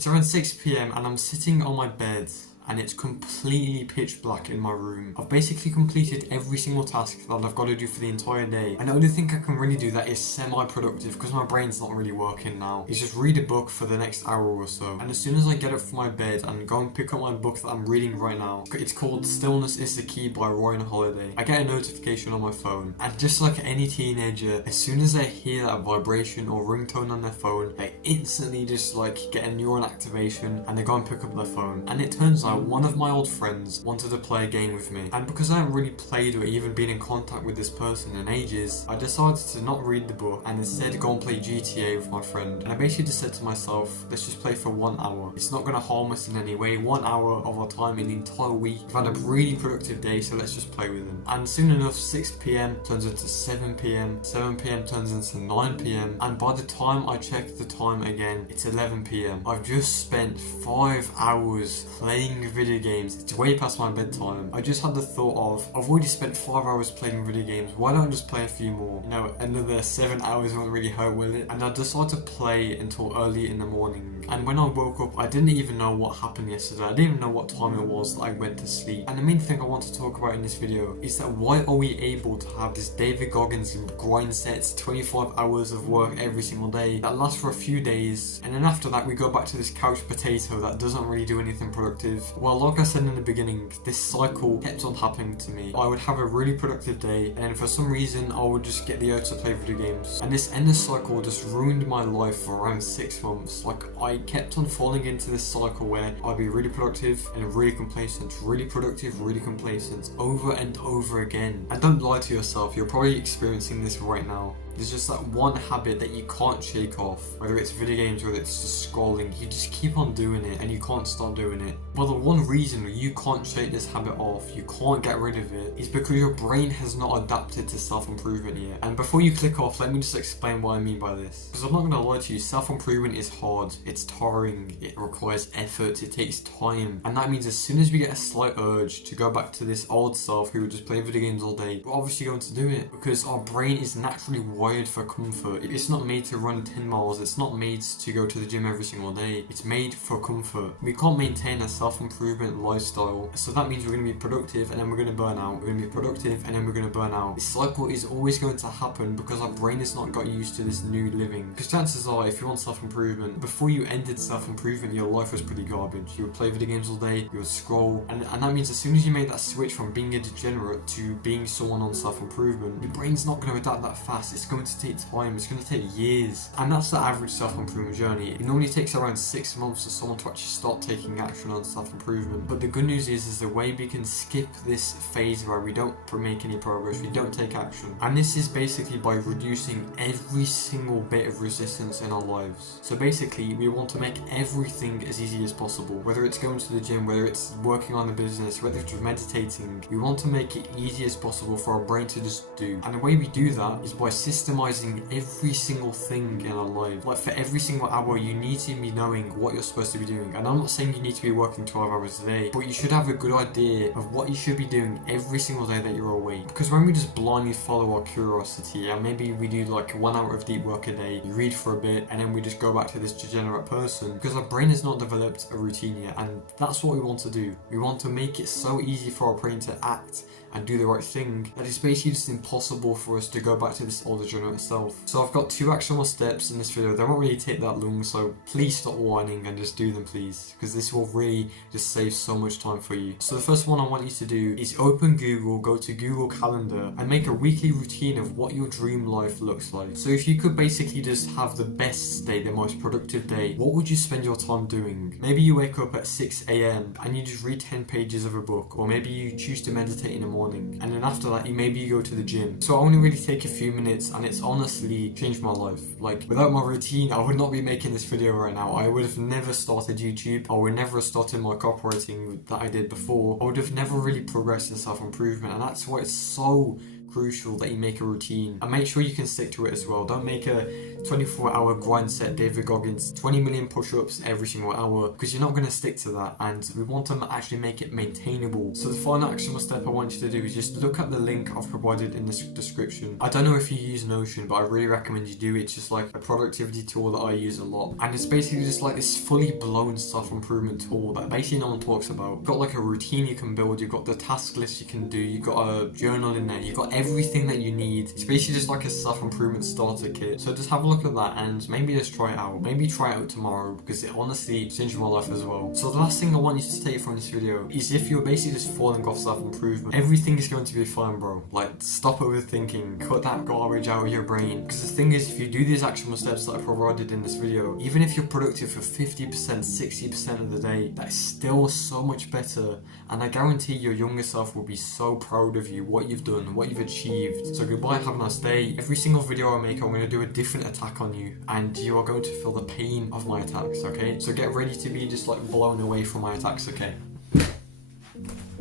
It's around 6 PM and I'm sitting on my bed and it's completely pitch black in my room. I've basically completed every single task that I've got to do for the entire day, and the only thing I can really do that is semi-productive because my brain's not really working now is just read a book for the next hour or so. And as soon as I get up from my bed and go and pick up my book that I'm reading right now, it's called Stillness is the Key by Ryan Holiday, I get a notification on my phone, and just like any teenager, as soon as they hear that vibration or ringtone on their phone, they instantly just like get a neuron activation and they go and pick up their phone. And it turns out one of my old friends wanted to play a game with me, and because I haven't really played or even been in contact with this person in ages, I decided to not read the book and instead go and play GTA with my friend. And I basically just said to myself, let's just play for 1 hour. It's not going to harm us in any way. 1 hour of our time in the entire week. We've had a really productive day, so let's just play with them. And soon enough, 6 PM turns into 7 PM, 7 PM turns into 9 PM, and by the time I check the time again, it's 11 PM. I've just spent 5 hours playing video games. It's way past my bedtime. I just had the thought of, I've already spent 5 hours playing video games, why don't I just play a few more? You know, another 7 hours won't really hurt, will it? And I decided to play until early in the morning. And when I woke up, I didn't even know what happened yesterday. I didn't even know what time it was that I went to sleep. And the main thing I want to talk about in this video is that why are we able to have this David Goggins grind sets, 25 hours of work every single day that lasts for a few days, and then after that we go back to this couch potato that doesn't really do anything productive? Well, like I said in the beginning, this cycle kept on happening to me. I would have a really productive day, and then for some reason I would just get the urge to play video games. And this endless cycle just ruined my life for around 6 months. Like, I kept on falling into this cycle where I'd be really productive and really complacent, really productive, really complacent, over and over again. And don't lie to yourself, you're probably experiencing this right now. There's just that one habit that you can't shake off, whether it's video games, whether it's just scrolling, you just keep on doing it and you can't stop doing it. Well, the one reason you can't shake this habit off, you can't get rid of it, is because your brain has not adapted to self-improvement yet. And before you click off, let me just explain what I mean by this. Because I'm not going to lie to you, self-improvement is hard, it's tiring, it requires effort, it takes time. And that means as soon as we get a slight urge to go back to this old self who would just play video games all day, we're obviously going to do it because our brain is naturally wired for comfort. It's not made to run 10 miles, it's not made to go to the gym every single day, it's made for comfort. We can't maintain a self-improvement lifestyle, so that means we're going to be productive and then we're going to burn out, we're going to be productive and then we're going to burn out. This cycle is always going to happen because our brain has not got used to this new living. Because chances are, if you want self-improvement, before you ended self-improvement, your life was pretty garbage. You would play video games all day, you would scroll, and that means as soon as you made that switch from being a degenerate to being someone on self-improvement, your brain's not going to adapt that fast. It's going to take time, it's going to take years. And that's the average self-improvement journey. It normally takes around 6 months for someone to actually start taking action on self-improvement. But the good news is the way we can skip this phase where we don't make any progress, we don't take action. And this is basically by reducing every single bit of resistance in our lives. So basically, we want to make everything as easy as possible. Whether it's going to the gym, whether it's working on the business, whether it's meditating, we want to make it easy as possible for our brain to just do. And the way we do that is by systemizing every single thing in our life. Like, for every single hour, you need to be knowing what you're supposed to be doing. And I'm not saying you need to be working 12 hours a day, but you should have a good idea of what you should be doing every single day that you're awake. Because when we just blindly follow our curiosity, and maybe we do like 1 hour of deep work a day, you read for a bit, and then we just go back to this degenerate person, because our brain has not developed a routine yet, and that's what we want to do. We want to make it so easy for our brain to act and do the right thing that it's basically just impossible for us to go back to this old degenerate self. So I've got 2 actionable steps in this video. They won't really take that long, so please stop whining and just do them, please, because this will really just save so much time for you. So the first one I want you to do is open Google, go to Google Calendar, and make a weekly routine of what your dream life looks like. So if you could basically just have the best day, the most productive day, what would you spend your time doing? Maybe you wake up at 6 AM and you just read 10 pages of a book, or maybe you choose to meditate in the morning, and then after that you go to the gym. So I only really take a few minutes, and it's honestly changed my life. Like, without my routine, I would not be making this video right now. I would have never started YouTube, I would never have started my copywriting that I did before, I would have never really progressed in self-improvement. And that's why it's so crucial that you make a routine, and make sure you can stick to it as well. Don't make a 24-hour grind set David Goggins, 20 million push-ups every single hour, because you're not going to stick to that, and we want to actually make it maintainable. So the final actionable step I want you to do is just look at the link I've provided in the description. I don't know if you use Notion, but I really recommend you do. It's just like a productivity tool that I use a lot, and it's basically just like this fully blown self-improvement tool that basically no one talks about. You've got like a routine you can build, you've got the task list you can do, you've got a journal in there, you've got everything that you need. It's basically just like a self-improvement starter kit. So just have a look at that and maybe just try it out. Maybe try it out tomorrow, because it honestly changed my life as well. So the last thing I want you to take from this video is, if you're basically just falling off self-improvement, everything is going to be fine, bro. Like, stop overthinking, cut that garbage out of your brain. Because the thing is, if you do these actionable steps that I provided in this video, even if you're productive for 50%, 60% of the day, that is still so much better. And I guarantee your younger self will be so proud of you, what you've done, what you've achieved. So goodbye, have a nice day. Every single video I make, I'm going to do a different attack on you, and you are going to feel the pain of my attacks, okay? So get ready to be just like blown away from my attacks, okay?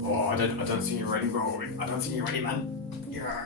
Oh, I don't think you're ready, bro. I don't think you're ready, man. Yeah.